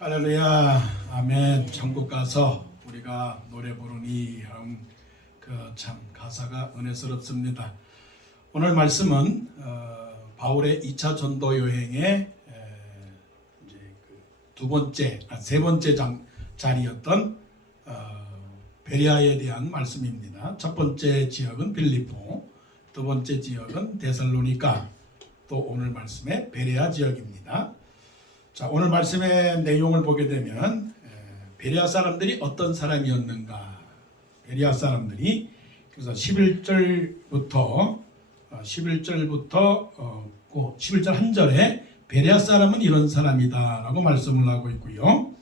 할렐루야, 아멘. 천국 가서 우리가 노래 부르니 참 가사가 은혜스럽습니다. 오늘 말씀은 바울의 2차 전도 여행의 세 번째 자리였던 베레아에 대한 말씀입니다. 첫 번째 지역은 빌립보, 두 번째 지역은 데살로니가, 또 오늘 말씀의 베레아 지역입니다. 자, 오늘 말씀의 내용을 보게 되면 베레아 사람들이 어떤 사람이었는가? 베레아 사람들이 그래서 11절부터 11절 한 절에 베레아 사람은 이런 사람이다라고 말씀을 하고 있고요.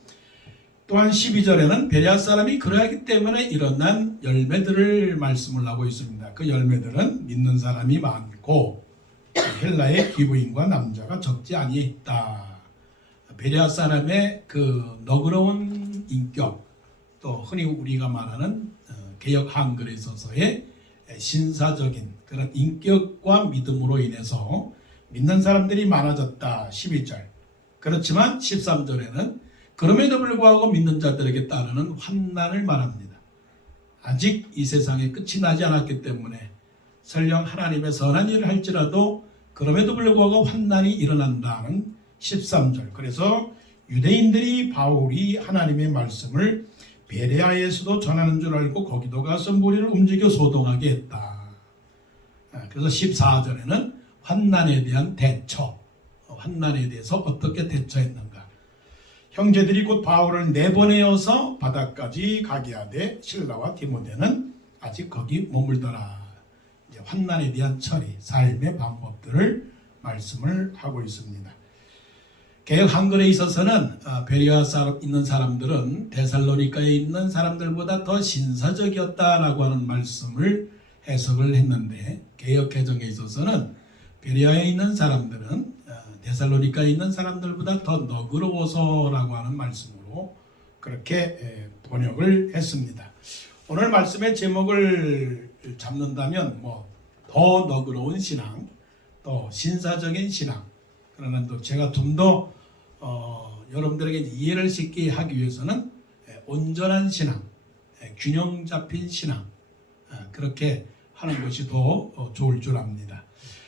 또한 12절에는 베레아 사람이 그러하기 때문에 일어난 열매들을 말씀을 하고 있습니다. 그 열매들은 믿는 사람이 많고 헬라의 귀부인과 남자가 적지 아니했다. 베레아 사람의 그 너그러운 인격, 또 흔히 우리가 말하는 개역 한글에 있어서의 신사적인 그런 인격과 믿음으로 인해서 믿는 사람들이 많아졌다. 12절. 그렇지만 13절에는 그럼에도 불구하고 믿는 자들에게 따르는 환난을 말합니다. 아직 이 세상에 끝이 나지 않았기 때문에 설령 하나님의 선한 일을 할지라도 그럼에도 불구하고 환난이 일어난다는 13절. 그래서 유대인들이 바울이 하나님의 말씀을 베레아에서도 전하는 줄 알고 거기도 가서 무리를 움직여 소동하게 했다. 그래서 14절에는 환난에 대한 대처, 환난에 대해서 어떻게 대처했는가. 형제들이 곧 바울을 내보내어서 바다까지 가게 하되 실라와 디모데는 아직 거기 머물더라. 이제 환난에 대한 처리, 삶의 방법들을 말씀을 하고 있습니다. 개역 한글에 있어서는 베레아 있는 사람들은 데살로니가에 있는 사람들보다 더 신사적이었다라고 하는 말씀을 해석을 했는데, 개역 개정에 있어서는 베레아에 있는 사람들은 데살로니가에 있는 사람들보다 더 너그러워서라고 하는 말씀으로 그렇게 번역을 했습니다. 오늘 말씀의 제목을 잡는다면 더 너그러운 신앙, 또 신사적인 신앙. 그러나 또 제가 좀 더 여러분들에게 이해를 쉽게 하기 위해서는 온전한 신앙, 균형 잡힌 신앙, 그렇게 하는 것이 더 좋을 줄 압니다.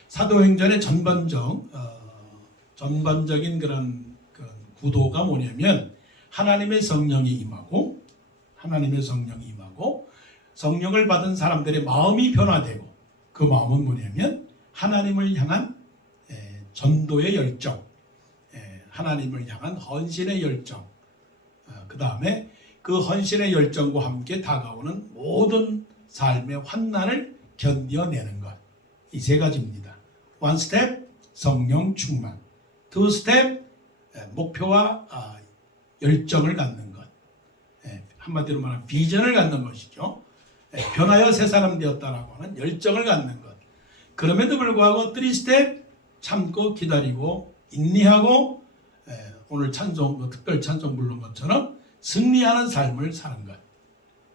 사도행전의 전반적인 그런 구도가 뭐냐면 하나님의 성령이 임하고 성령을 받은 사람들의 마음이 변화되고, 그 마음은 뭐냐면 하나님을 향한 전도의 열정, 하나님을 향한 헌신의 열정, 그 다음에 그 헌신의 열정과 함께 다가오는 모든 삶의 환난을 견뎌내는 것. 이 세 가지입니다. One step, 성령 충만. Two step, 목표와 열정을 갖는 것. 한마디로 말하면 비전을 갖는 것이죠. 변하여 새 사람 되었다라고 하는 열정을 갖는 것. 그럼에도 불구하고 three step, 참고 기다리고 인내하고 오늘 특별 찬송 부른 것처럼 승리하는 삶을 사는 것.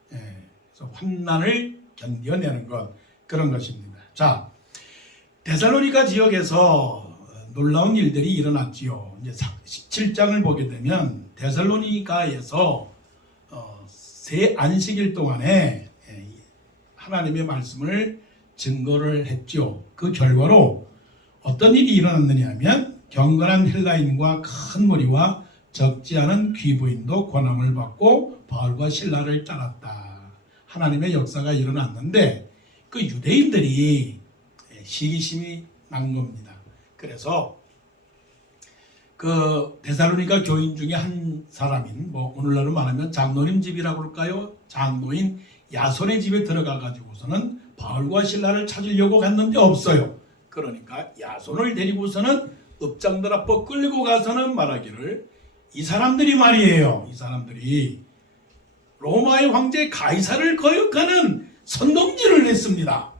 그래서 환난을 견뎌내는 것, 그런 것입니다. 자, 데살로니가 지역에서 놀라운 일들이 일어났지요. 이제 17장을 보게 되면 데살로니가에서 새 안식일 동안에 하나님의 말씀을 증거를 했죠. 그 결과로 어떤 일이 일어났느냐 하면 경건한 헬라인과 큰 무리와 적지 않은 귀부인도 권함을 받고 바울과 실라를 따랐다. 하나님의 역사가 일어났는데 그 유대인들이 시기심이 난 겁니다. 그래서 그 데살로니가 교인 중에 한 사람인 오늘날로 말하면 장로님 집이라고 할까요? 장로인 야손의 집에 들어가 가지고서는 바울과 실라를 찾으려고 갔는데 없어요. 그러니까 야손을 데리고서는 읍장들 앞으로 끌고 가서는 말하기를, 이 사람들이 말이에요. 이 사람들이 로마의 황제 가이사를 거역하는 선동질을 했습니다.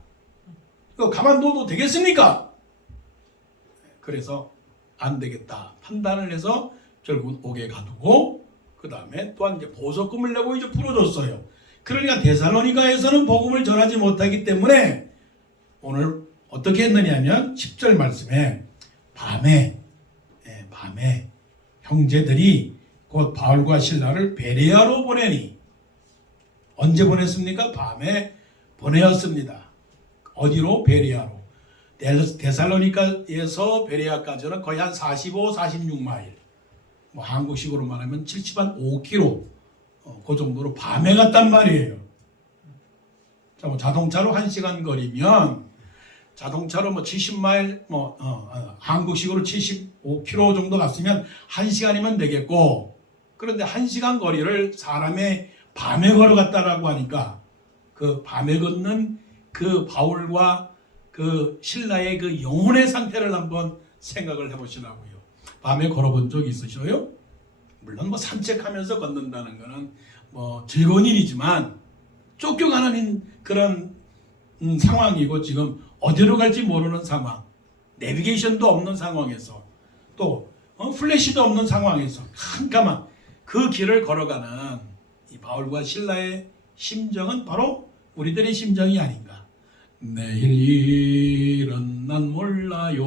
이거 가만둬도 되겠습니까? 그래서 안 되겠다 판단을 해서 결국은 옥에 가두고, 그 다음에 또한 이제 보석금을 내고 이제 풀어줬어요. 그러니까 데살로니가에서는 복음을 전하지 못하기 때문에 오늘 어떻게 했느냐면 10절 말씀에 밤에 형제들이 곧 바울과 실라를 베레아로 보내니 언제 보냈습니까? 밤에 보내었습니다. 어디로? 베레아로. 데살로니가에서 베레아까지는 거의 한 45, 46마일. 뭐 한국식으로 말하면 70한 5km. 그 정도로 밤에 갔단 말이에요. 자, 뭐 자동차로 1시간 거리면 자동차로 뭐 70마일, 한국식으로 75km 정도 갔으면 1시간이면 되겠고, 그런데 1시간 거리를 사람의 밤에 걸어갔다라고 하니까 그 밤에 걷는 그 바울과 그 신라의 그 영혼의 상태를 한번 생각을 해보시라고요. 밤에 걸어본 적 있으셔요? 물론 뭐 산책하면서 걷는다는 거는 뭐 즐거운 일이지만 쫓겨가는 그런 상황이고, 지금 어디로 갈지 모르는 상황, 내비게이션도 없는 상황에서, 또 플래시도 없는 상황에서 깜깜한 그 길을 걸어가는 이 바울과 신라의 심정은 바로 우리들의 심정이 아닌가. 내일 일은 난 몰라요,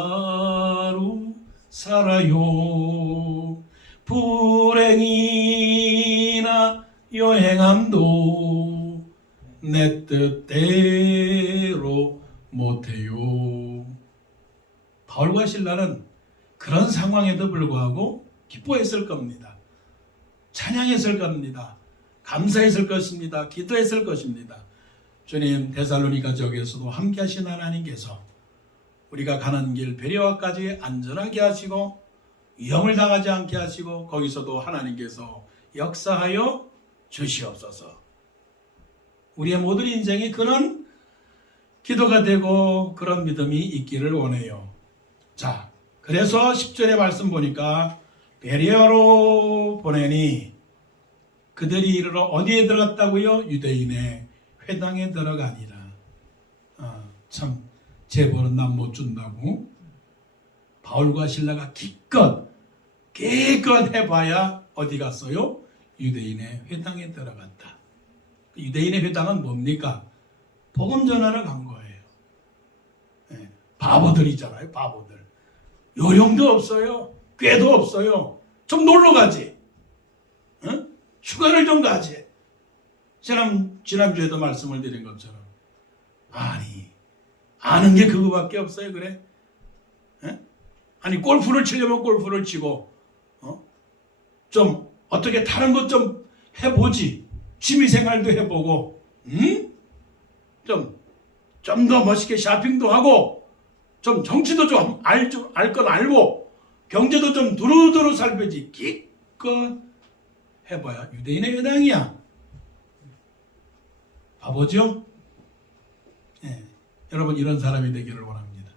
하루하루 살아요, 불행이나 여행함도 내 뜻대로 못해요. 바울과 신라는 그런 상황에도 불구하고 기뻐했을 겁니다. 찬양했을 겁니다. 감사했을 것입니다. 기도했을 것입니다. 주님, 데살로니가 지역에서도 함께 하신 하나님께서 우리가 가는 길 베레아까지 안전하게 하시고 위험을 당하지 않게 하시고 거기서도 하나님께서 역사하여 주시옵소서. 우리의 모든 인생이 그런 기도가 되고 그런 믿음이 있기를 원해요. 자, 그래서 10절의 말씀 보니까 베레아로 보내니 그들이 이르러 어디에 들어갔다고요? 유대인의 회당에 들어가니라. 참 제보는 남 못 준다고. 바울과 신라가 기껏 해봐야 어디 갔어요? 유대인의 회당에 들어갔다. 유대인의 회당은 뭡니까? 복음 전하러 간 거예요. 네, 바보들이잖아요. 바보들. 요령도 없어요. 꾀도 없어요. 좀 놀러 가지. 응? 휴가를 좀 가지. 지난주에도 말씀을 드린 것처럼. 아니, 아는 게 그거밖에 없어요. 그래? 에? 아니, 골프를 치려면 골프를 치고, 좀 어떻게 다른 것 좀 해보지. 취미생활도 해보고, 좀 더 멋있게 쇼핑도 하고, 좀 정치도 좀 알 건 알고, 경제도 좀 두루두루 살펴지. 기껏 해봐야 유대인의 회당이야. 바보죠? 네. 여러분, 이런 사람이 되기를 원합니다.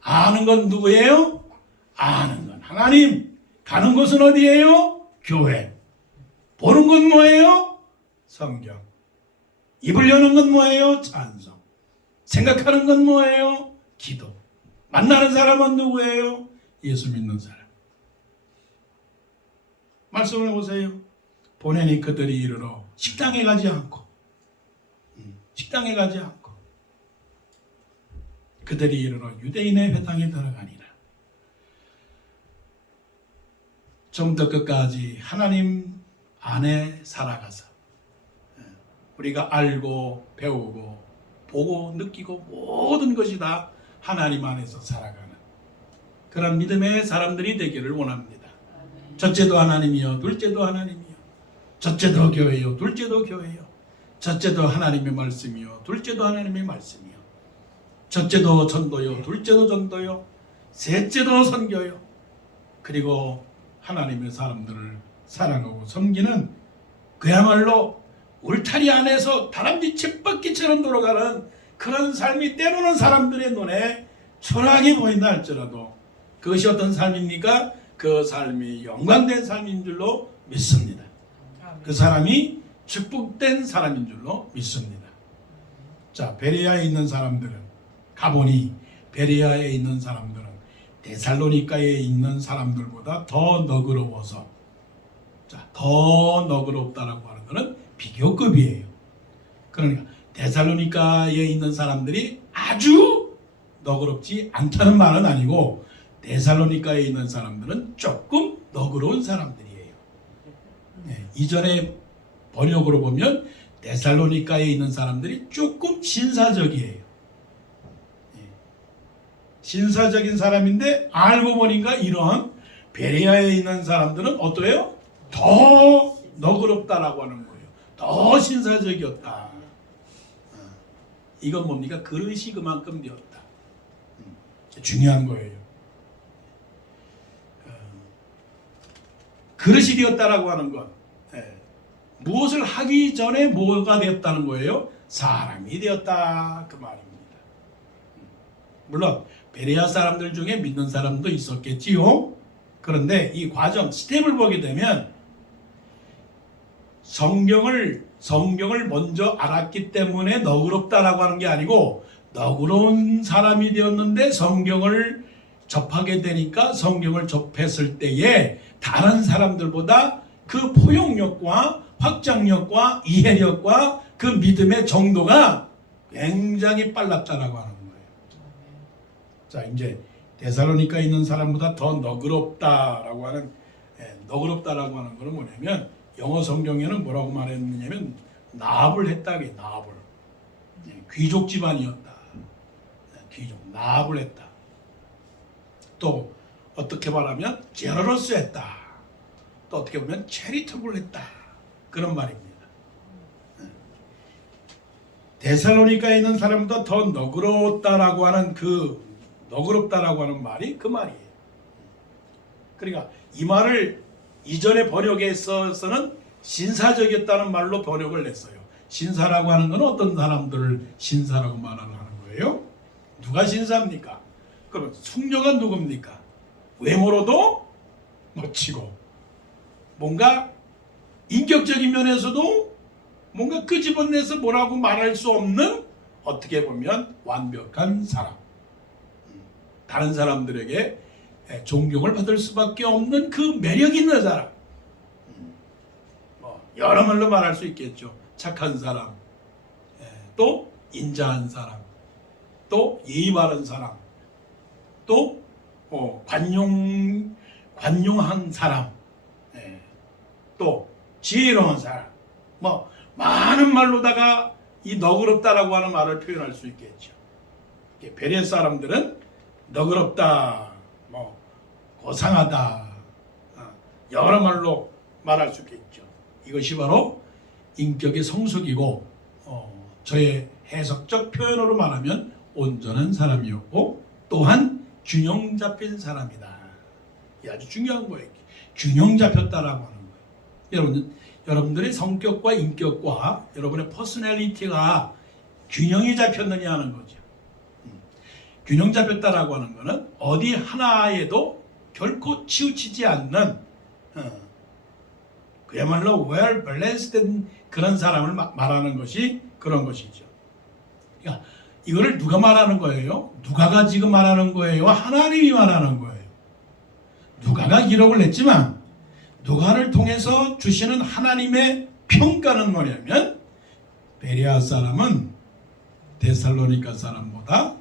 아는 건 누구예요? 아는 건 하나님. 가는 곳은 어디예요? 교회. 보는 건 뭐예요? 성경. 입을 여는 건 뭐예요? 찬송. 생각하는 건 뭐예요? 기도. 만나는 사람은 누구예요? 예수 믿는 사람. 말씀을 보세요. 보내니 그들이 이르러 식당에 가지 않고 그들이 이르러 유대인의 회당에 들어가니라. 좀 더 끝까지 하나님 안에 살아가서 우리가 알고 배우고 보고 느끼고 모든 것이 다 하나님 안에서 살아가는 그런 믿음의 사람들이 되기를 원합니다. 첫째도 하나님이요, 둘째도 하나님이요, 첫째도 교회요, 둘째도 교회요, 첫째도 하나님의 말씀이요, 둘째도 하나님의 말씀이요, 첫째도 전도요, 둘째도 전도요, 셋째도 선교요. 그리고 하나님의 사람들을 사랑하고 섬기는 그야말로 울타리 안에서 다람쥐 쳇바퀴처럼 돌아가는 그런 삶이 때로는 사람들의 눈에 초라하게 보인다 할지라도 그것이 어떤 삶입니까? 그 삶이 영광된 삶인 줄로 믿습니다. 그 사람이 축복된 사람인 줄로 믿습니다. 자, 베레아에 있는 사람들은 가보니 베레아에 있는 사람들은 데살로니가에 있는 사람들보다 더 너그러워서, 자, 더 너그럽다라고 하는 것은 비교급이에요. 그러니까 데살로니가에 있는 사람들이 아주 너그럽지 않다는 말은 아니고 데살로니가에 있는 사람들은 조금 너그러운 사람들이에요. 이전에 번역으로 보면 데살로니가에 있는 사람들이 조금 신사적이에요. 신사적인 사람인데 알고 보니까 이런 베레아에 있는 사람들은 어떠해요? 더 너그럽다라고 하는 거예요. 더 신사적이었다. 이건 뭡니까? 그릇이 그만큼 되었다. 중요한 거예요. 그릇이 되었다라고 하는 건 무엇을 하기 전에 뭐가 되었다는 거예요? 사람이 되었다 그 말입니다. 물론 베레아 사람들 중에 믿는 사람도 있었겠지요. 그런데 이 과정 스텝을 보게 되면 성경을 먼저 알았기 때문에 너그럽다라고 하는 게 아니고 너그러운 사람이 되었는데 성경을 접하게 되니까 성경을 접했을 때에 다른 사람들보다 그 포용력과 확장력과 이해력과 그 믿음의 정도가 굉장히 빨랐다라고 하는 거예요. 자, 이제 데살로니가에 있는 사람보다 더 너그럽다라고 하는 너그럽다라고 하는 거는 뭐냐면 영어 성경에는 뭐라고 말했느냐면 나압을 했다. 나압을. 귀족 집안이었다. 귀족 나압을 했다. 또 어떻게 말하면 제너러스 했다. 또 어떻게 보면 체리터블 했다. 그런 말입니다. 데살로니가에 있는 사람보다 더 너그러웠다라고 하는 너그럽다라고 하는 말이 그 말이에요. 그러니까 이 말을 이전의 번역에 있어서는 신사적이었다는 말로 번역을 냈어요. 신사라고 하는 건 어떤 사람들을 신사라고 말하는 거예요? 누가 신사입니까? 그럼 숙녀가 누굽니까? 외모로도 멋지고 뭔가 인격적인 면에서도 뭔가 끄집어내서 뭐라고 말할 수 없는 어떻게 보면 완벽한 사람. 다른 사람들에게 존경을 받을 수밖에 없는 그 매력 있는 사람. 여러 말로 말할 수 있겠죠. 착한 사람, 또 인자한 사람, 또 예의 바른 사람, 또 관용한 사람, 또 지혜로운 사람. 많은 말로다가 이 너그럽다라고 하는 말을 표현할 수 있겠죠. 베레아 사람들은 너그럽다, 고상하다, 여러 말로 말할 수 있겠죠. 이것이 바로 인격의 성숙이고 저의 해석적 표현으로 말하면 온전한 사람이었고 또한 균형 잡힌 사람이다. 이 아주 중요한 거예요. 균형 잡혔다라고 하는 거예요. 여러분들의 성격과 인격과 여러분의 퍼스널리티가 균형이 잡혔느냐 하는 거죠. 균형 잡혔다라고 하는 것은 어디 하나에도 결코 치우치지 않는 그야말로 well balanced 된 그런 사람을 말하는 것이 그런 것이죠. 그러니까 이거를 누가 말하는 거예요? 누가가 지금 말하는 거예요? 하나님이 말하는 거예요. 누가가 기록을 했지만 누가를 통해서 주시는 하나님의 평가는 뭐냐면 베레아 사람은 데살로니가 사람보다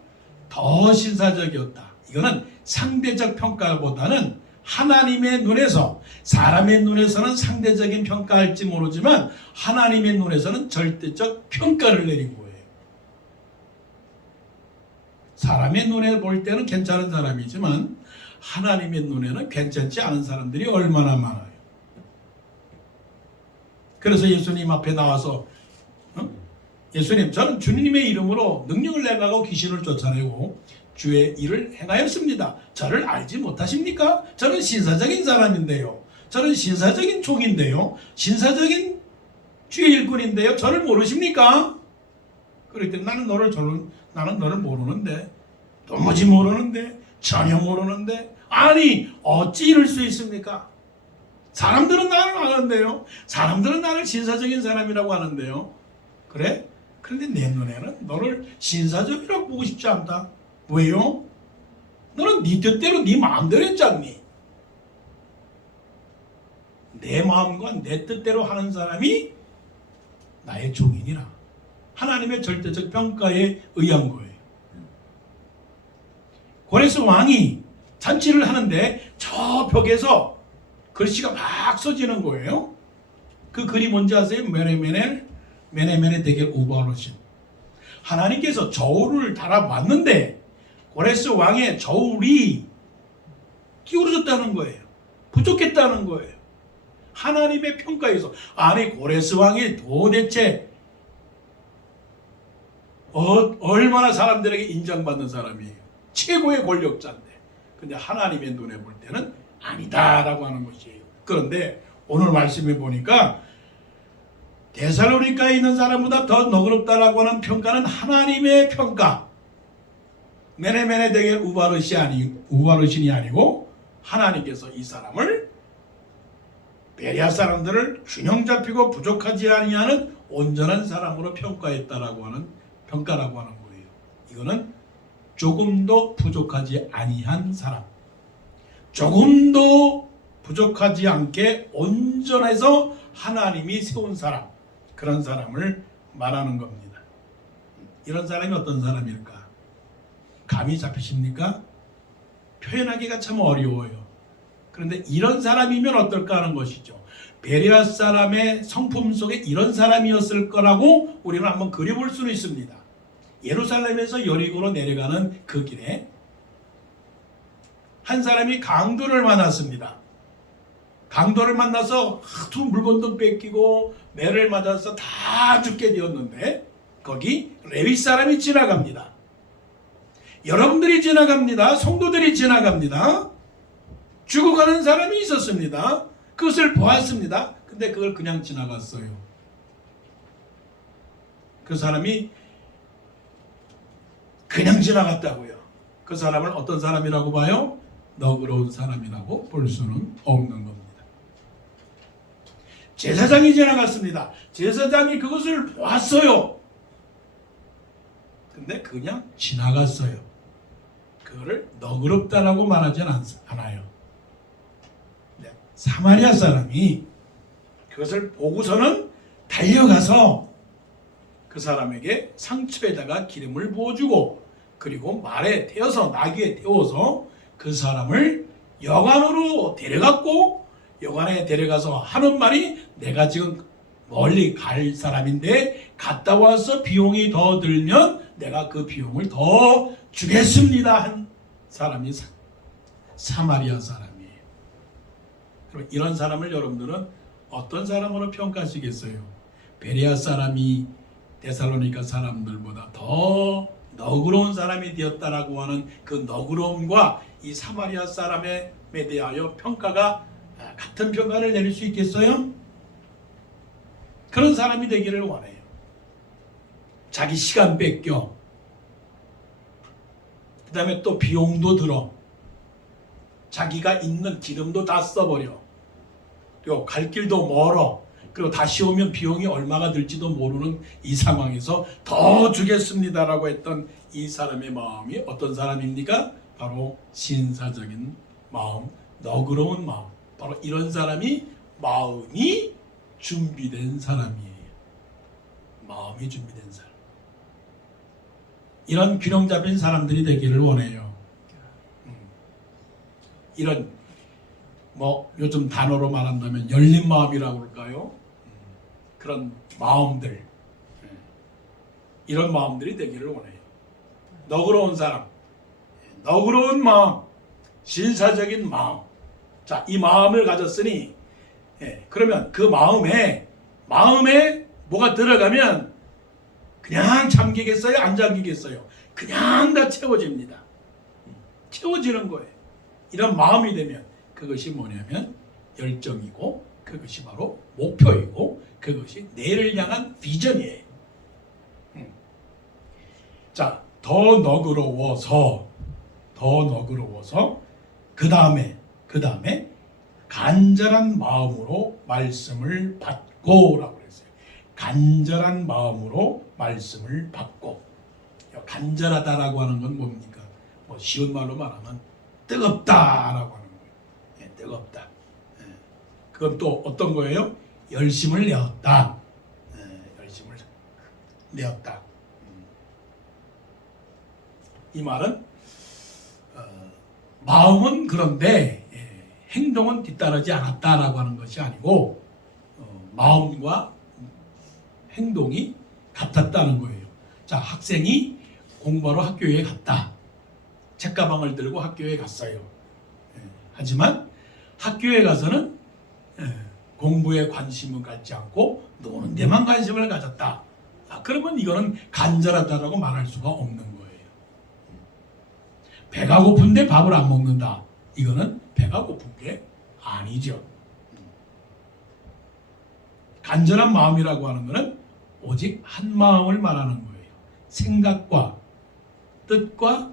더 신사적이었다. 이거는 상대적 평가보다는 하나님의 눈에서, 사람의 눈에서는 상대적인 평가할지 모르지만 하나님의 눈에서는 절대적 평가를 내린 거예요. 사람의 눈에 볼 때는 괜찮은 사람이지만 하나님의 눈에는 괜찮지 않은 사람들이 얼마나 많아요. 그래서 예수님 앞에 나와서 예수님, 저는 주님의 이름으로 능력을 내가고 귀신을 쫓아내고 주의 일을 행하였습니다. 저를 알지 못하십니까? 저는 신사적인 사람인데요. 저는 신사적인 종인데요. 신사적인 주의 일꾼인데요. 저를 모르십니까? 그랬더니 나는 너를 모르는데, 도무지 모르는데, 전혀 모르는데, 아니 어찌 이럴 수 있습니까? 사람들은 나를 아는데요. 사람들은 나를 신사적인 사람이라고 하는데요. 그래? 그런데 내 눈에는 너를 신사적이라고 보고 싶지 않다. 왜요? 너는 네 뜻대로 네 마음대로 했지 않니? 내 마음과 내 뜻대로 하는 사람이 나의 종이니라. 하나님의 절대적 평가에 의한 거예요. 그래서 왕이 잔치를 하는데 저 벽에서 글씨가 막 써지는 거예요. 그 글이 뭔지 아세요? 메네메네 데겔 우바르신. 하나님께서 저울을 달아왔는데 고레스 왕의 저울이 기울어졌다는 거예요. 부족했다는 거예요. 하나님의 평가에서 아니 고레스 왕이 도대체 얼마나 사람들에게 인정받는 사람이에요. 최고의 권력자인데. 근데 하나님의 눈에 볼 때는 아니다라고 하는 것이에요. 그런데 오늘 말씀해 보니까 데살로니가에 있는 사람보다 더 너그럽다라고 하는 평가는 하나님의 평가. 메네메네 데겔 우바르신이 아니고 하나님께서 이 사람을 베레아 사람들을 균형 잡히고 부족하지 아니하는 온전한 사람으로 평가했다라고 하는 평가라고 하는 거예요. 이거는 조금도 부족하지 아니한 사람, 조금도 부족하지 않게 온전해서 하나님이 세운 사람, 그런 사람을 말하는 겁니다. 이런 사람이 어떤 사람일까? 감이 잡히십니까? 표현하기가 참 어려워요. 그런데 이런 사람이면 어떨까 하는 것이죠. 베레아 사람의 성품 속에 이런 사람이었을 거라고 우리는 한번 그려볼 수는 있습니다. 예루살렘에서 여리고로 내려가는 그 길에 한 사람이 강도를 만났습니다. 강도를 만나서 하도 물건도 뺏기고 매를 맞아서 다 죽게 되었는데 거기 레위 사람이 지나갑니다. 여러분들이 지나갑니다. 성도들이 지나갑니다. 죽어가는 사람이 있었습니다. 그것을 보았습니다. 근데 그걸 그냥 지나갔어요. 그 사람이 그냥 지나갔다고요. 그 사람을 어떤 사람이라고 봐요? 너그러운 사람이라고 볼 수는 없는 겁니다. 제사장이 지나갔습니다. 제사장이 그것을 보았어요. 근데 그냥 지나갔어요. 그거를 너그럽다라고 말하지는 않아요. 네. 사마리아 사람이 그것을 보고서는 달려가서 그 사람에게 상처에다가 기름을 부어주고 그리고 말에 태워서 나귀에 태워서 그 사람을 여관으로 데려갔고 여관에 데려가서 하는 말이 내가 지금 멀리 갈 사람인데 갔다 와서 비용이 더 들면 내가 그 비용을 더 주겠습니다 한 사람이 사마리아 사람이에요. 그럼 이런 사람을 여러분들은 어떤 사람으로 평가하시겠어요? 베레아 사람이 데살로니가 사람들보다 더 너그러운 사람이 되었다라고 하는 그 너그러움과 이 사마리아 사람에 대하여 평가가 같은 평가를 내릴 수 있겠어요? 그런 사람이 되기를 원해요. 자기 시간 뺏겨. 그 다음에 또 비용도 들어. 자기가 있는 기름도 다 써버려. 그리고 갈 길도 멀어. 그리고 다시 오면 비용이 얼마가 들지도 모르는 이 상황에서 더 주겠습니다라고 했던 이 사람의 마음이 어떤 사람입니까? 바로 신사적인 마음, 너그러운 마음. 바로 이런 사람이 마음이 준비된 사람이에요. 마음이 준비된 사람. 이런 균형 잡힌 사람들이 되기를 원해요. 이런 요즘 단어로 말한다면 열린 마음이라고 그럴까요? 그런 마음들, 이런 마음들이 되기를 원해요. 너그러운 사람, 너그러운 마음, 신사적인 마음. 자, 이 마음을 가졌으니 그러면 그 마음에 뭐가 들어가면 그냥 잠기겠어요? 안 잠기겠어요? 그냥 다 채워집니다. 채워지는 거예요. 이런 마음이 되면 그것이 뭐냐면 열정이고 그것이 바로 목표이고 그것이 내일을 향한 비전이에요. 자, 더 너그러워서 그 다음에 간절한 마음으로 말씀을 받고라고 그랬어요. 간절한 마음으로 말씀을 받고. 간절하다라고 하는 건 뭡니까? 쉬운 말로 말하면 뜨겁다라고 하는 거예요. 뜨겁다. 그건 또 어떤 거예요? 열심을 내었다. 열심을 내었다. 이 말은 마음은 그런데 행동은 뒤따르지 않았다라고 하는 것이 아니고 마음과 행동이 같았다는 거예요. 자, 학생이 공부하러 학교에 갔다. 책가방을 들고 학교에 갔어요. 하지만 학교에 가서는 공부에 관심을 갖지 않고 노는 데만 관심을 가졌다. 그러면 이거는 간절하다라고 말할 수가 없는 거예요. 배가 고픈데 밥을 안 먹는다. 이거는 배가 고픈 게 아니죠. 간절한 마음이라고 하는 것은 오직 한 마음을 말하는 거예요. 생각과 뜻과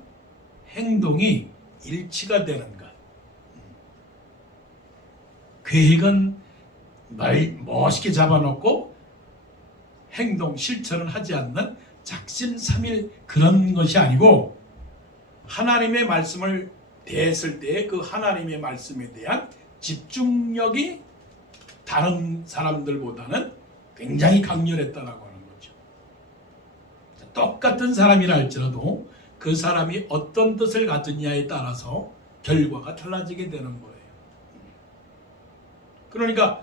행동이 일치가 되는 것. 계획은 멋있게 잡아놓고 행동, 실천을 하지 않는 작심삼일 그런 것이 아니고 하나님의 말씀을 대했을 때 그 하나님의 말씀에 대한 집중력이 다른 사람들보다는 굉장히 강렬했다라고 하는 거죠. 똑같은 사람이라 할지라도 그 사람이 어떤 뜻을 가졌냐에 따라서 결과가 달라지게 되는 거예요. 그러니까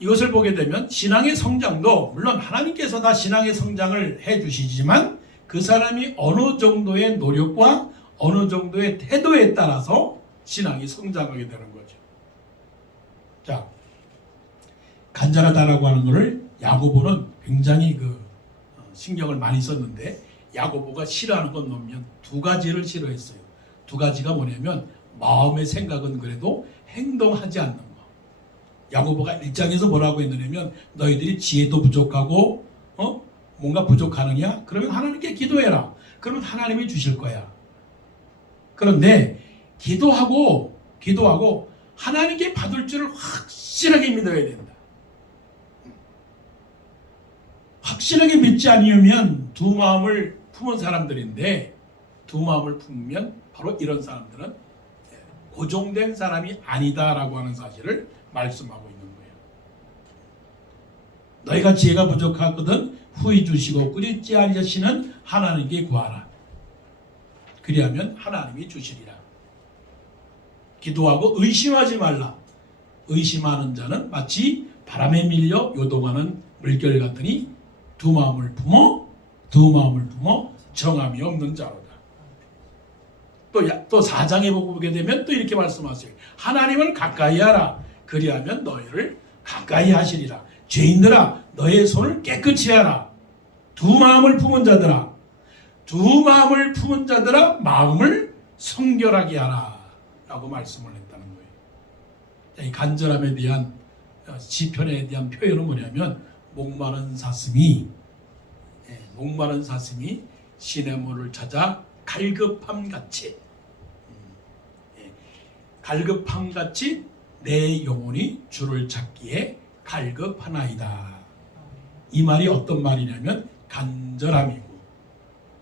이것을 보게 되면 신앙의 성장도 물론 하나님께서 다 신앙의 성장을 해주시지만 그 사람이 어느 정도의 노력과 어느 정도의 태도에 따라서 신앙이 성장하게 되는 거죠. 자, 간절하다라고 하는 것을 야고보는 굉장히 신경을 많이 썼는데 야고보가 싫어하는 건 뭐냐면 두 가지를 싫어했어요. 두 가지가 뭐냐면 마음의 생각은 그래도 행동하지 않는 거. 야고보가 1장에서 뭐라고 했느냐면 너희들이 지혜도 부족하고 뭔가 부족하느냐? 그러면 하나님께 기도해라. 그러면 하나님이 주실 거야. 그런데 기도하고 하나님께 받을 줄을 확실하게 믿어야 된다. 확실하게 믿지 않으면 두 마음을 품은 사람들인데 두 마음을 품으면 바로 이런 사람들은 고정된 사람이 아니다라고 하는 사실을 말씀하고 있는 거예요. 너희가 지혜가 부족하거든 후히 주시고 꾸짖지 아니하시는 하나님께 구하라. 그리하면 하나님이 주시리라. 기도하고 의심하지 말라. 의심하는 자는 마치 바람에 밀려 요동하는 물결 같으니 두 마음을 품어 정함이 없는 자로다. 또 4장에 보게 되면 또 이렇게 말씀하세요. 하나님을 가까이 하라. 그리하면 너희를 가까이 하시리라. 죄인들아 너의 손을 깨끗이 하라. 두 마음을 품은 자들아 마음을 성결하게 하라 라고 말씀을 했다는 거예요. 이 간절함에 대한 시편에 대한 표현은 뭐냐면 목마른 사슴이 시냇물을 찾아 갈급함같이 내 영혼이 주를 찾기에 갈급하나이다. 이 말이 어떤 말이냐면 간절함이고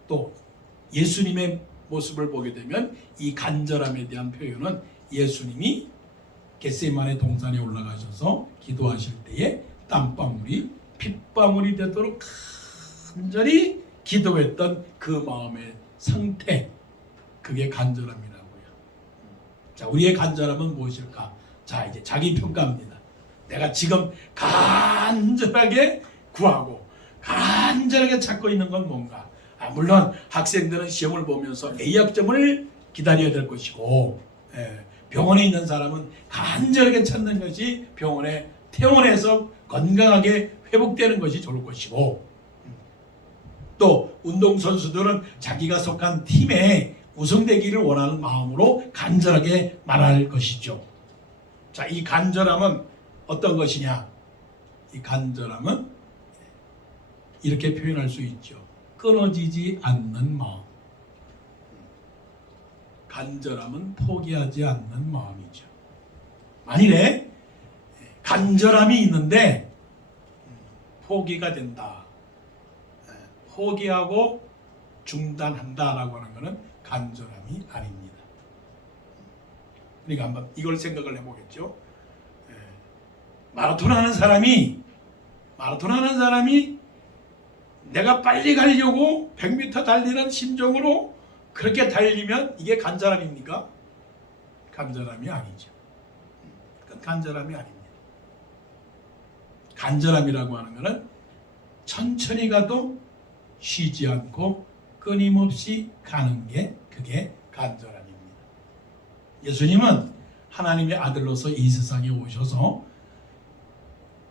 또 예수님의 모습을 보게 되면 이 간절함에 대한 표현은 예수님이 겟세마네 동산에 올라가셔서 기도하실 때에 땀방울이 핏방울이 되도록 간절히 기도했던 그 마음의 상태, 그게 간절함이라고요. 자, 우리의 간절함은 무엇일까? 자, 이제 자기 평가입니다. 내가 지금 간절하게 구하고 간절하게 찾고 있는 건 뭔가? 물론 학생들은 시험을 보면서 A학점을 기다려야 될 것이고 병원에 있는 사람은 간절하게 찾는 것이 병원에 퇴원해서 건강하게 회복되는 것이 좋을 것이고 또 운동선수들은 자기가 속한 팀에 우승되기를 원하는 마음으로 간절하게 말할 것이죠. 자, 이 간절함은 어떤 것이냐? 이 간절함은 이렇게 표현할 수 있죠. 끊어지지 않는 마음. 간절함은 포기하지 않는 마음이죠. 만일에 간절함이 있는데 포기가 된다. 포기하고 중단한다라고 하는 것은 간절함이 아닙니다. 그러니까 한번 이걸 생각을 해보겠죠. 마라톤 하는 사람이 내가 빨리 가려고 100m 달리는 심정으로 그렇게 달리면 이게 간절함입니까? 간절함이 아니죠. 그건 간절함이 아닙니다. 간절함이라고 하는 것은 천천히 가도 쉬지 않고 끊임없이 가는 게 그게 간절함입니다. 예수님은 하나님의 아들로서 이 세상에 오셔서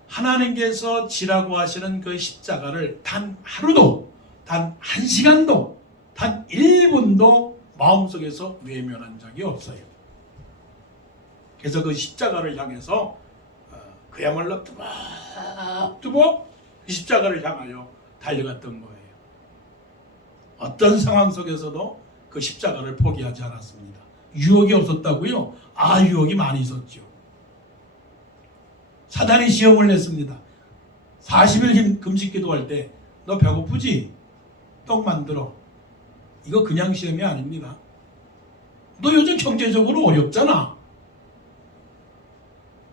하나님께서 지라고 하시는 그 십자가를 단 하루도, 단 한 시간도, 단 1분도 마음속에서 외면한 적이 없어요. 그래서 그 십자가를 향해서 그야말로 뚜벅뚜벅 그 십자가를 향하여 달려갔던 거예요. 어떤 상황 속에서도 그 십자가를 포기하지 않았습니다. 유혹이 없었다고요? 유혹이 많이 있었죠. 사단이 시험을 냈습니다. 40일 금식 기도할 때 너 배고프지? 떡 만들어. 이거 그냥 시험이 아닙니다. 너 요즘 경제적으로 어렵잖아.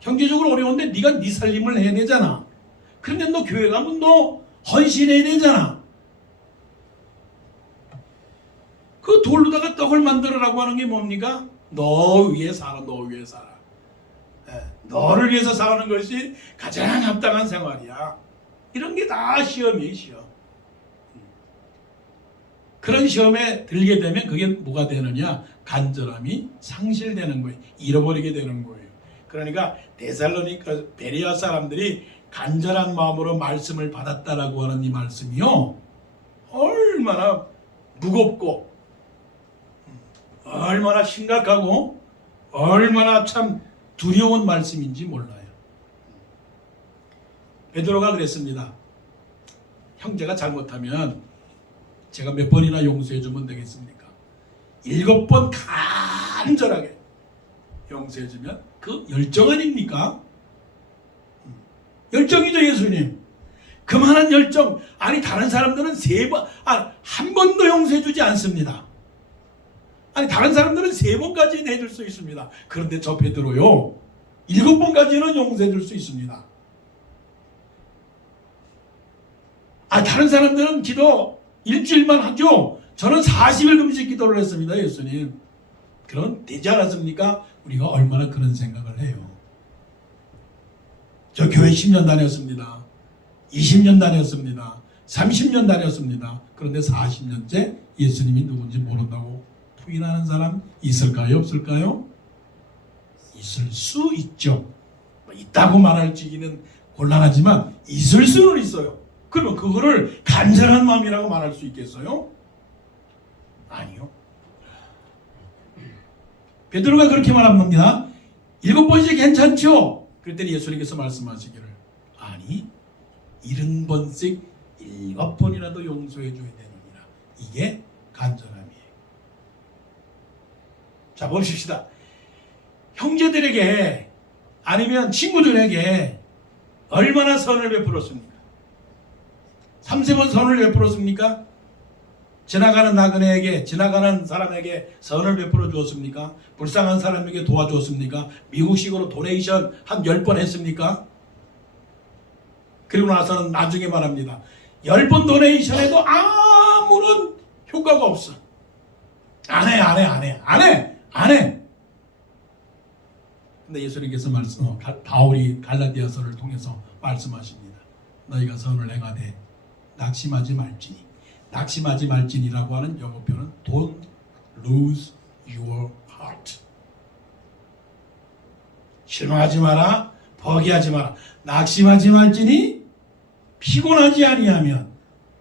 경제적으로 어려운데 네가 네 살림을 해야 되잖아. 그런데 너 교회 가면 너 헌신해야 되잖아. 그 돌로다가 떡을 만들어라고 하는 게 뭡니까? 너 위해 살아, 너 위해 살아. 너를 위해서 사는 것이 가장 합당한 생활이야. 이런 게 다 시험이에요, 시험. 그런 시험에 들게 되면 그게 뭐가 되느냐? 간절함이 상실되는 거예요. 잃어버리게 되는 거예요. 그러니까 데살로니가 베레아 사람들이 간절한 마음으로 말씀을 받았다라고 하는 이 말씀이요, 얼마나 무겁고 얼마나 심각하고 얼마나 참 두려운 말씀인지 몰라요. 베드로가 그랬습니다. 형제가 잘못하면 제가 몇 번이나 용서해 주면 되겠습니까? 7번 간절하게 용서해 주면 그 열정 아닙니까? 열정이죠, 예수님. 그만한 열정. 아니, 다른 사람들은 한 번도 용서해 주지 않습니다. 아니, 다른 사람들은 3번까지는 해줄 수 있습니다. 그런데 저 베드로요, 7번까지는 용서해 줄 수 있습니다. 다른 사람들은 기도 일주일만 하죠. 저는 40일 금식 기도를 했습니다, 예수님. 그럼 되지 않았습니까? 우리가 얼마나 그런 생각을 해요. 저 교회 10년 다녔습니다. 20년 다녔습니다. 30년 다녔습니다. 그런데 40년째 예수님이 누군지 모른다고 부인하는 사람 있을까요? 없을까요? 있을 수 있죠. 있다고 말할지는 곤란하지만 있을 수는 있어요. 그러면 그거를 간절한 마음이라고 말할 수 있겠어요? 아니요. 베드로가 그렇게 말합니다. 7번씩 괜찮죠? 그랬더니 예수님께서 말씀하시기를, 아니, 70번씩 7번이라도 용서해 줘야 되느니라. 이게 간절함이에요. 자, 보십시다. 형제들에게 아니면 친구들에게 얼마나 선을 베풀었습니까? 3-4번 선을 베풀었습니까? 지나가는 나그네에게, 지나가는 사람에게 선을 베풀어 주었습니까? 불쌍한 사람에게 도와주었습니까? 미국식으로 도네이션 한 10번 했습니까? 그리고 나서는 나중에 말합니다. 10번 도네이션에도 아무런 효과가 없어. 안 해. 근데 예수님께서 바울이 갈라디아서를 통해서 말씀하십니다. 너희가 선을 행하되 낙심하지 말지니. 낙심하지 말지니라고 하는 영어표는 Don't lose your heart. 실망하지 마라, 포기하지 마라. 낙심하지 말지니 피곤하지 아니하면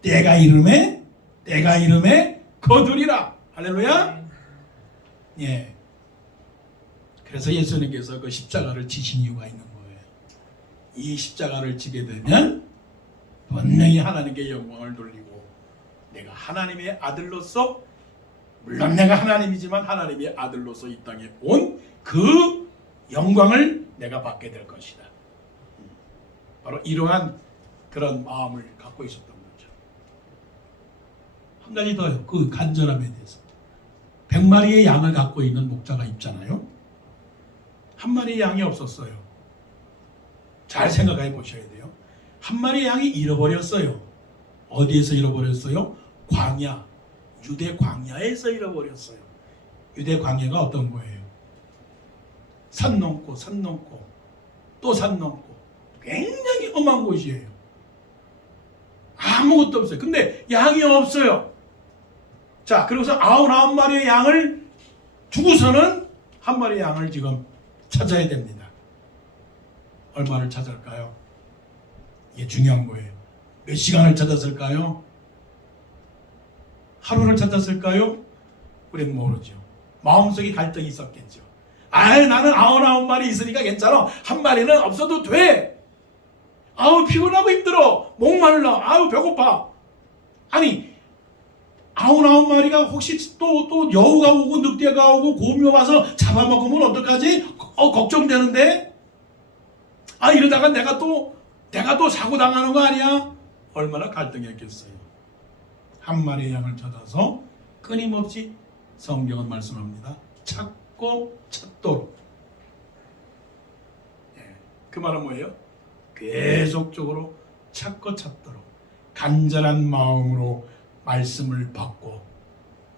때가 이름에 거두리라. 할렐루야. 예. 그래서 예수님께서 그 십자가를 지신 이유가 있는 거예요. 이 십자가를 지게 되면 분명히 하나님께 영광을 돌리고, 내가 하나님의 아들로서, 물론 내가 하나님이지만 하나님의 아들로서 이 땅에 온 그 영광을 내가 받게 될 것이다. 바로 이러한 그런 마음을 갖고 있었던 거죠. 한 가지 더요. 그 간절함에 대해서. 100마리의 양을 갖고 있는 목자가 있잖아요. 한 마리의 양이 없었어요. 잘 생각해 보셔야 돼요. 한 마리의 양이 잃어버렸어요. 어디에서 잃어버렸어요? 광야, 유대 광야에서 잃어버렸어요. 유대 광야가 어떤 거예요? 산 넘고 산 넘고 또 산 넘고 굉장히 험한 곳이에요. 아무것도 없어요. 근데 양이 없어요. 자, 그리고서 99마리의 양을 주고서는 한 마리의 양을 지금 찾아야 됩니다. 얼마를 찾을까요? 이게 중요한 거예요. 몇 시간을 찾았을까요? 하루를 찾았을까요? 우리는 모르죠. 마음속에 갈등이 있었겠죠. 나는 99마리 있으니까 괜찮아. 한 마리는 없어도 돼. 피곤하고 힘들어. 목말라. 배고파. 아니 99마리가 혹시 또 여우가 오고 늑대가 오고 곰이 와서 잡아먹으면 어떡하지? 걱정되는데. 이러다가 내가 또 사고 당하는 거 아니야? 얼마나 갈등했겠어요. 한 마리의 양을 찾아서 끊임없이 성경은 말씀합니다. 찾고 찾도록. 그 말은 뭐예요? 계속적으로 찾고 찾도록 간절한 마음으로 말씀을 받고,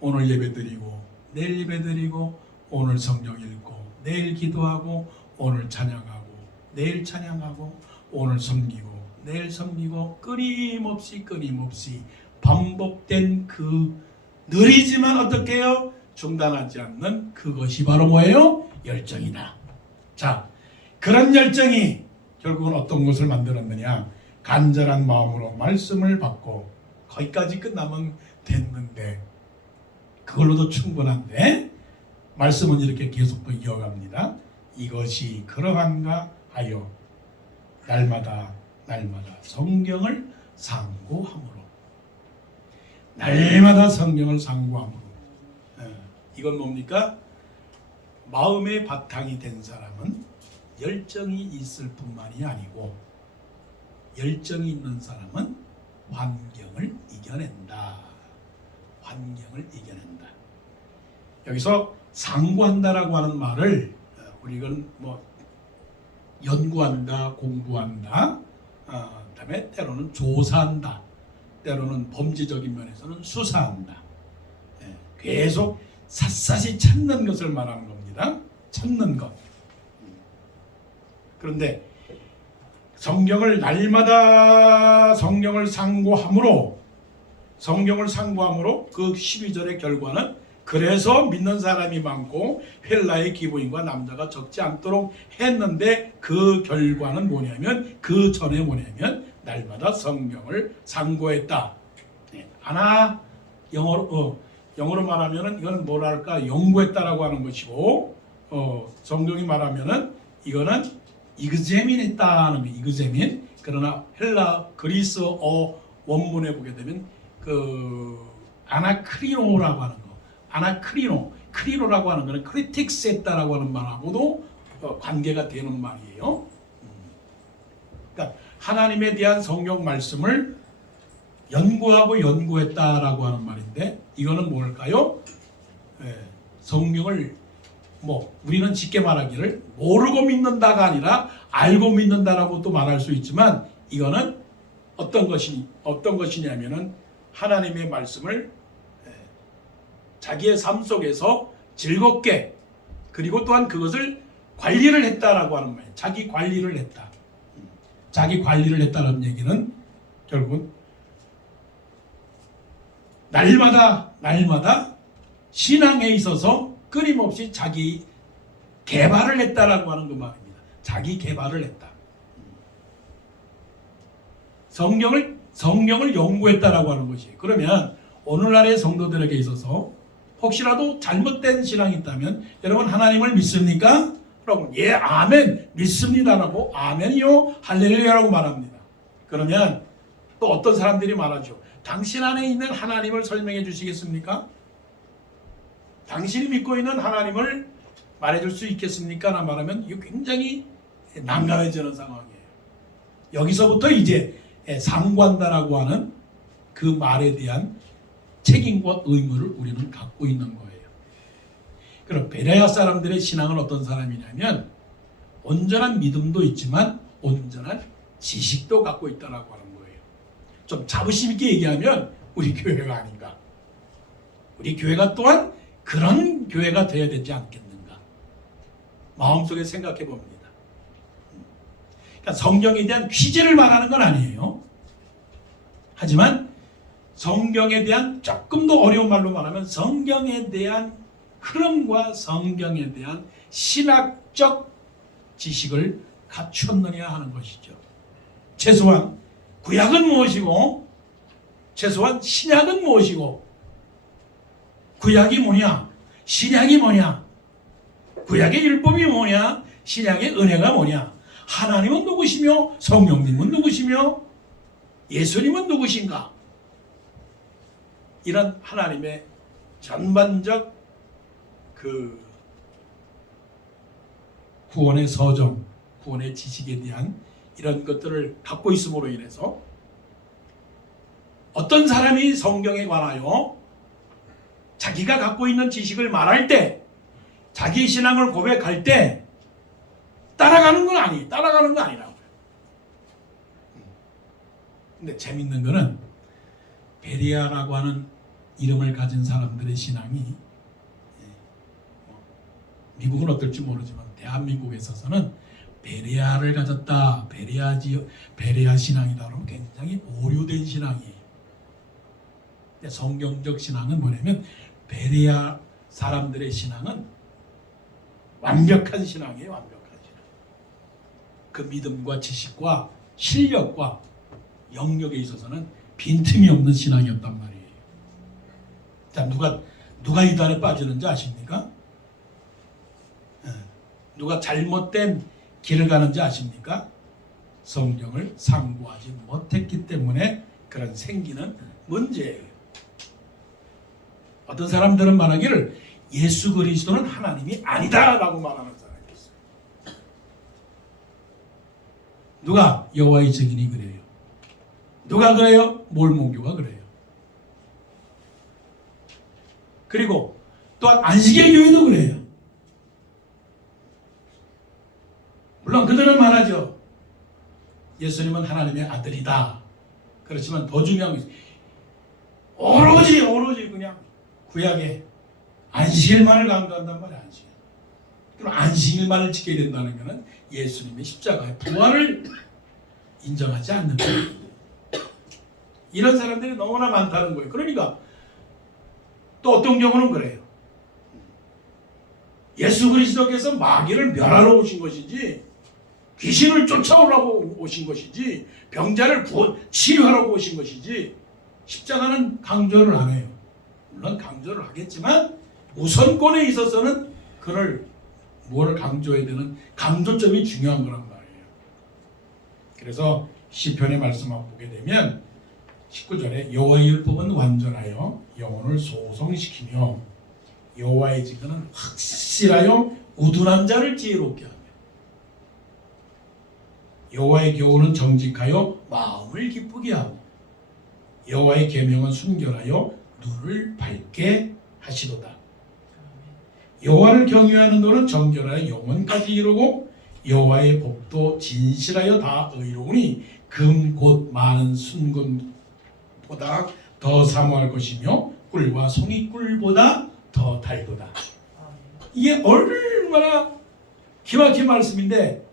오늘 예배드리고 내일 예배드리고 오늘 성경 읽고 내일 기도하고 오늘 찬양하고 내일 찬양하고 오늘 섬기고 내일 섬기고 끊임없이 반복된 그 느리지만 어떻게 해요? 중단하지 않는 그것이 바로 뭐예요? 열정이다. 자, 그런 열정이 결국은 어떤 것을 만들었느냐? 간절한 마음으로 말씀을 받고, 거기까지 끝나면 됐는데 그걸로도 충분한데 말씀은 이렇게 계속 또 이어갑니다. 이것이 그러한가 하여 날마다 성경을 상고함으로. 날마다 성경을 상고함으로. 이건 뭡니까? 마음의 바탕이 된 사람은 열정이 있을 뿐만이 아니고, 열정이 있는 사람은 환경을 이겨낸다. 여기서 상고한다라고 하는 말을 우리가 연구한다, 공부한다, 그다음에 때로는 조사한다, 때로는 범죄적인 면에서는 수사한다. 계속 샅샅이 찾는 것을 말하는 겁니다. 찾는 것. 그런데 성경을 날마다 성경을 상고함으로 그 12절의 결과는, 그래서 믿는 사람이 많고 헬라의 기부인과 남자가 적지 않도록 했는데, 그 결과는 뭐냐면, 그 전에 뭐냐면 날마다 성경을 상고했다. 하나 영어로 말하면은 이거는 뭐랄까, 연구했다라고 하는 것이고, 성경이 말하면은 이거는 이그제민했다는 거예요. 이그제민. 그러나 헬라 그리스어 원문에 보게 되면 그 아나크리노라고 하는 거, 크리노라고 하는 것은 크리틱스했다라고 하는 말하고도 관계가 되는 말이에요. 그러니까 하나님에 대한 성경 말씀을 연구했다라고 하는 말인데, 이거는 뭘까요? 성경을 우리는 쉽게 말하기를 모르고 믿는다가 아니라 알고 믿는다라고 또 말할 수 있지만, 이거는 어떤 것이냐면은 하나님의 말씀을 자기의 삶 속에서 즐겁게, 그리고 또한 그것을 관리를 했다라고 하는 말이에요. 자기 관리를 했다는 얘기는 결국은 날마다 신앙에 있어서 끊임없이 자기 개발을 했다라고 하는 그 말입니다. 자기 개발을 했다. 성경을 연구했다라고 하는 것이에요. 그러면 오늘날의 성도들에게 있어서 혹시라도 잘못된 신앙이 있다면, 여러분 하나님을 믿습니까? 라고, 예, 아멘, 믿습니다라고, 아멘이요, 할렐루야라고 말합니다. 그러면 또 어떤 사람들이 말하죠. 당신 안에 있는 하나님을 설명해 주시겠습니까? 당신이 믿고 있는 하나님을 말해줄 수 있겠습니까? 라 말하면 이거 굉장히 난감해지는 상황이에요. 여기서부터 이제 상고한다라고 하는 그 말에 대한 책임과 의무를 우리는 갖고 있는 거예요. 그럼 베레아 사람들의 신앙은 어떤 사람이냐면, 온전한 믿음도 있지만 온전한 지식도 갖고 있다라고 하는 거예요. 좀 자부심 있게 얘기하면 우리 교회가 아닌가. 우리 교회가 또한 그런 교회가 되어야 되지 않겠는가. 마음속에 생각해 봅니다. 그러니까 성경에 대한 퀴즈를 말하는 건 아니에요. 하지만 성경에 대한 조금 더 어려운 말로 말하면 성경에 대한 흐름과 성경에 대한 신학적 지식을 갖추었느냐 하는 것이죠. 최소한 구약은 무엇이고 최소한 신약은 무엇이고 구약이 뭐냐 신약이 뭐냐 구약의 율법이 뭐냐 신약의 은혜가 뭐냐 하나님은 누구시며 성령님은 누구시며 예수님은 누구신가 이런 하나님의 전반적 그 구원의 서정, 구원의 지식에 대한 이런 것들을 갖고 있음으로 인해서 어떤 사람이 성경에 관하여 자기가 갖고 있는 지식을 말할 때 자기 신앙을 고백할 때 따라가는 건 아니에요. 따라가는 거 아니라고요. 근데 재밌는 거는 베레아라고 하는 이름을 가진 사람들의 신앙이 미국은 어떨지 모르지만 대한민국에 있어서는 베레아를 가졌다. 베레아 신앙이다. 그러면 굉장히 오류된 신앙이에요. 근데 성경적 신앙은 뭐냐면 베레아 사람들의 신앙은 완벽한 신앙이에요. 완벽한 신앙. 그 믿음과 지식과 실력과 영역에 있어서는 빈틈이 없는 신앙이었단 말이에요. 자, 누가 이단에 빠지는지 아십니까? 누가 잘못된 길을 가는지 아십니까? 성경을 상고하지 못했기 때문에 그런 생기는 문제예요. 어떤 사람들은 말하기를 예수 그리스도는 하나님이 아니다라고 말하는 사람이 있어요. 누가? 여호와의 증인이 그래요. 누가 그래요? 몰몬교가 그래요. 그리고 또한 안식일 교회도 그래요. 물론 그들은 말하죠. 예수님은 하나님의 아들이다. 그렇지만 더 중요한 것이 오로지 그냥 구약의 안식일만을 강조한단 말이야. 안식일. 그럼 안식일만을 지켜야 된다는 것은 예수님의 십자가의 부활을 인정하지 않는 거예요. 이런 사람들이 너무나 많다는 거예요. 그러니까 또 어떤 경우는 그래요. 예수 그리스도께서 마귀를 멸하러 오신 것이지 귀신을 쫓아오라고 오신 것이지 병자를 치료하라고 오신 것이지 십자가는 강조를 안 해요. 물론 강조를 하겠지만 우선권에 있어서는 그를 뭐를 강조해야 되는 강조점이 중요한 거란 말이에요. 그래서 시편의 말씀을 보게 되면 19절에 여호와의 율법은 완전하여 영혼을 소성시키며 여호와의 증거는 확실하여 우둔한 자를 지혜롭게 하며 여호와의 교훈은 정직하여 마음을 기쁘게 하고 여호와의 계명은 순결하여 눈을 밝게 하시도다. 여호와를 경외하는 도는 정결하여 영혼까지 이루고 여호와의 법도 진실하여 다 의로우니 금 곧 많은 순금보다 더 사모할 것이며 꿀과 송이꿀보다 더 달도다. 이게 얼마나 기막힌 말씀인데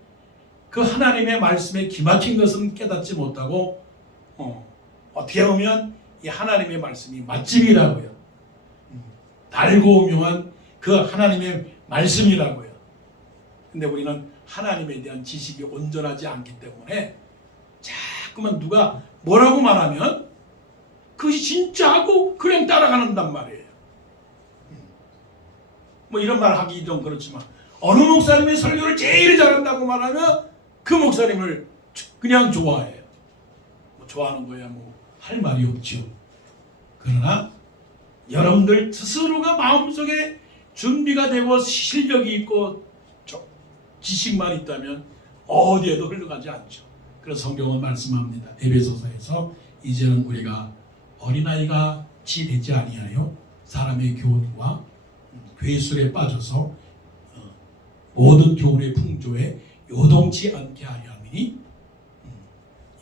그 하나님의 말씀에 기막힌 것은 깨닫지 못하고 어떻게 보면 이 하나님의 말씀이 맛집이라고요. 달고 묘한 그 하나님의 말씀이라고요. 근데 우리는 하나님에 대한 지식이 온전하지 않기 때문에 자꾸만 누가 뭐라고 말하면 그것이 진짜 하고 그냥 따라가는단 말이에요. 뭐 이런 말 하기 좀 그렇지만 어느 목사님의 설교를 제일 잘한다고 말하면 그 목사님을 그냥 좋아해요. 뭐 좋아하는 거야 뭐 할 말이 없죠. 그러나 여러분들 스스로가 마음속에 준비가 되고 실력이 있고 지식만 있다면 어디에도 흘러가지 않죠. 그래서 성경은 말씀합니다. 에베소서에서 이제는 우리가 어린아이가 치 되지 아니하여 사람의 교훈과 괴술에 빠져서 모든 교훈의 풍조에 요동치 않게 하려 함이니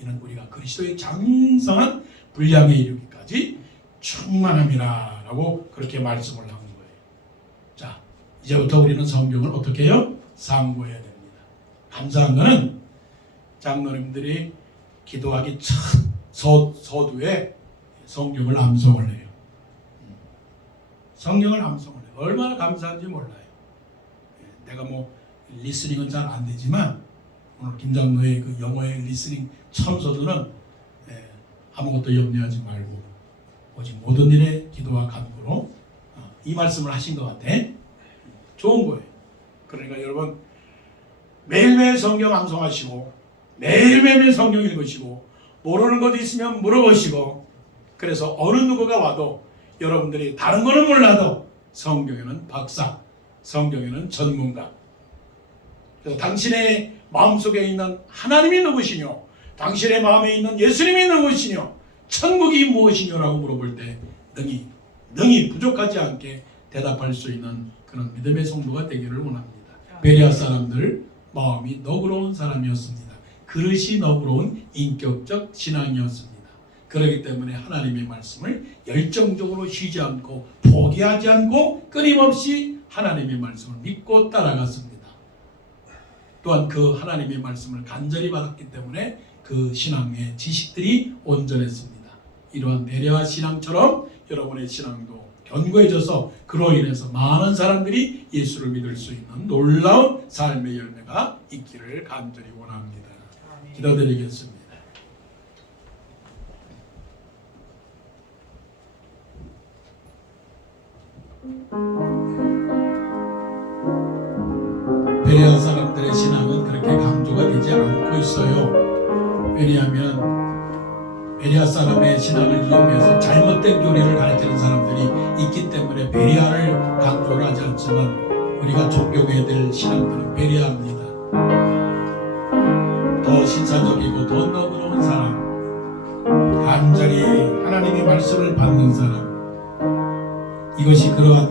이는 우리가 그리스도의 장성한 분량에 이르기까지 충만함이라 라고 그렇게 말씀을 한 거예요. 자, 이제부터 우리는 성경을 어떻게 해요? 상고해야 됩니다. 감사한 것은 장로님들이 기도하기 첫 서두에 성경을 암송을 해요. 성경을 암송을 해요. 얼마나 감사한지 몰라요. 내가 뭐 리스닝은 잘 안 되지만 오늘 김장로의 그 영어의 리스닝 첨서도는 아무것도 염려하지 말고 오직 모든 일에 기도와 간구로 이 말씀을 하신 것 같아. 좋은 거예요. 그러니까 여러분 매일매일 성경 암송하시고 매일매일 성경 읽으시고 모르는 것 있으면 물어보시고 그래서 어느 누구가 와도 여러분들이 다른 거는 몰라도 성경에는 박사, 성경에는 전문가. 그래서 당신의 마음속에 있는 하나님이 누구시뇨? 당신의 마음에 있는 예수님이 누구시뇨? 천국이 무엇이뇨라고 물어볼 때 능히 부족하지 않게 대답할 수 있는 그런 믿음의 성도가 되기를 원합니다. 베레아 사람들 마음이 너그러운 사람이었습니다. 그릇이 너그러운 인격적 신앙이었습니다. 그렇기 때문에 하나님의 말씀을 열정적으로 쉬지 않고 포기하지 않고 끊임없이 하나님의 말씀을 믿고 따라갔습니다. 또한 그 하나님의 말씀을 간절히 받았기 때문에 그 신앙의 지식들이 온전했습니다. 이러한 베레아 신앙처럼 여러분의 신앙도 견고해져서 그로 인해서 많은 사람들이 예수를 믿을 수 있는 놀라운 삶의 열매가 있기를 간절히 원합니다. 기도드리겠습니다. 베레아 사람들의 신앙은 그렇게 강조가 되지 않고 있어요. 왜냐하면 베레아 사람의 신앙을 이용해서 잘못된 교리를 가르치는 사람들이 있기 때문에 베레아를 강조를 하지 않지만 우리가 존경해야 될 신앙들은 베레아입니다. 더 신사적이고 더 너그러운 사람, 간절히 하나님의 말씀을 받는 사람, 이것이 그러한